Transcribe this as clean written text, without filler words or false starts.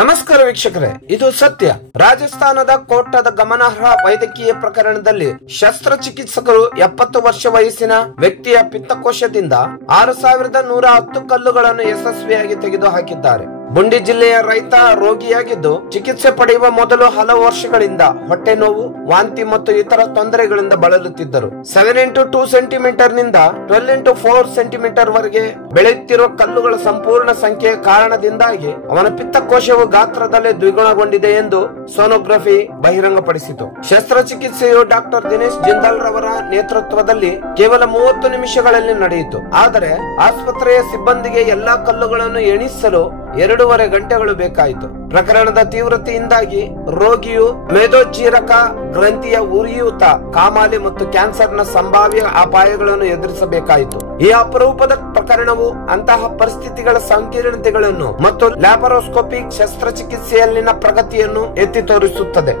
ನಮಸ್ಕಾರ ವೀಕ್ಷಕರೇ, ಇದು ಸತ್ಯ. ರಾಜಸ್ಥಾನದ ಕೋಟಾದ ಗಮನಾರ್ಹ ವೈದ್ಯಕೀಯ ಪ್ರಕರಣದಲ್ಲಿ ಶಸ್ತ್ರಚಿಕಿತ್ಸಕರು 70 ವರ್ಷ ವಯಸ್ಸಿನ ವ್ಯಕ್ತಿಯ ಪಿತ್ತಕೋಶದಿಂದ 6110 ಕಲ್ಲುಗಳನ್ನು ಯಶಸ್ವಿಯಾಗಿ ತೆಗೆದು ಹಾಕಿದ್ದಾರೆ. ಬುಂಡಿ ಜಿಲ್ಲೆಯ ರೈತ ರೋಗಿಯಾಗಿದ್ದು ಚಿಕಿತ್ಸೆ ಪಡೆಯುವ ಮೊದಲು ಹಲವು ವರ್ಷಗಳಿಂದ ಹೊಟ್ಟೆ ನೋವು, ವಾಂತಿ ಮತ್ತು ಇತರ ತೊಂದರೆಗಳಿಂದ ಬಳಲುತ್ತಿದ್ದರು. 7x2 ಸೆಂಟಿಮೀಟರ್ ನಿಂದ 12x4 ಸೆಂಟಿಮೀಟರ್ ವರೆಗೆ ಬೆಳೆಯುತ್ತಿರುವ ಕಲ್ಲುಗಳ ಸಂಪೂರ್ಣ ಸಂಖ್ಯೆಯ ಕಾರಣದಿಂದಾಗಿ ಅವನ ಪಿತ್ತಕೋಶವು ಗಾತ್ರದಲ್ಲೇ ದ್ವಿಗುಣಗೊಂಡಿದೆ ಎಂದು ಸೋನೋಗ್ರಫಿ ಬಹಿರಂಗಪಡಿಸಿತು. ಶಸ್ತ್ರಚಿಕಿತ್ಸೆಯು ಡಾಕ್ಟರ್ ದಿನೇಶ್ ಜಿಂದಾಲ್ ರವರ ನೇತೃತ್ವದಲ್ಲಿ ಕೇವಲ 30 ನಿಮಿಷಗಳಲ್ಲಿ ನಡೆಯಿತು. ಆದರೆ ಆಸ್ಪತ್ರೆಯ ಸಿಬ್ಬಂದಿಗೆ ಎಲ್ಲಾ ಕಲ್ಲುಗಳನ್ನು ಎಣಿಸಲು 2.5 ಗಂಟೆಗಳು ಬೇಕಾಯಿತು. ಪ್ರಕರಣದ ತೀವ್ರತೆಯಿಂದಾಗಿ ರೋಗಿಯು ಮೇದೋಜೀರಕ ಗ್ರಂಥಿಯ ಉರಿಯೂತ, ಕಾಮಾಲೆ ಮತ್ತು ಕ್ಯಾನ್ಸರ್ನ ಸಂಭಾವ್ಯ ಅಪಾಯಗಳನ್ನು ಎದುರಿಸಬೇಕಾಯಿತು. ಈ ಅಪರೂಪದ ಪ್ರಕರಣವು ಅಂತಹ ಪರಿಸ್ಥಿತಿಗಳ ಸಂಕೀರ್ಣತೆಗಳನ್ನು ಮತ್ತು ಲ್ಯಾಪರೋಸ್ಕೋಪಿಕ್ ಶಸ್ತ್ರಚಿಕಿತ್ಸೆಯಲ್ಲಿನ ಪ್ರಗತಿಯನ್ನು ಎತ್ತಿ ತೋರಿಸುತ್ತದೆ.